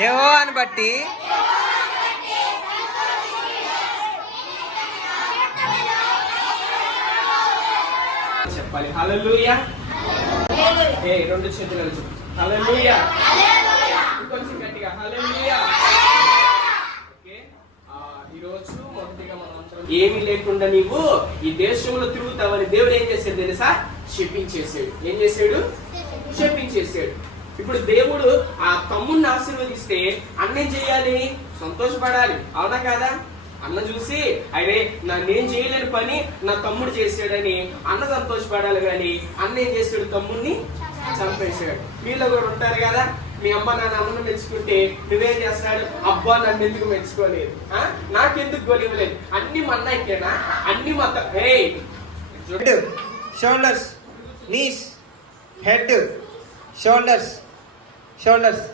యెహోవాను బట్టి చెప్పాలి. హల్లెలూయా. రెండు చేతులు చెప్పు. హల్లెలూయా. కొంచెం గట్టిగా హల్లెలూయా. ఓకే, ఈరోజు మొదటిగా మనం ఏమీ లేకుండా నీవు ఈ దేశంలో తిరుగుతావని దేవుడు ఏం చేశాడు తెలుసా? శపించేసాడు. ఏం చేశాడు? శపించేసాడు. ఇప్పుడు దేవుడు ఆ తమ్ముడిని ఆశీర్వదిస్తే అన్నేం చేయాలి? సంతోషపడాలి. అవునా కాదా? అన్న చూసి అరే నేను చేయలేని పని నా తమ్ముడు చేసాడని అన్న సంతోషపడాలి. కానీ అన్న ఏం చేశాడు? తమ్ముడిని చంపేశాడు. వీళ్ళు కూడా ఉంటారు కదా, మీ అమ్మ నాన్న అమ్మను మెచ్చుకుంటే నువ్వేం చేస్తాడు? అబ్బా నన్ను ఎందుకు మెచ్చుకోలేదు, నాకెందుకు గొలివలేదు, అన్ని మా అన్నయ్యకేనా, అన్ని మా shoulders, knees, head, shoulders, shoulders.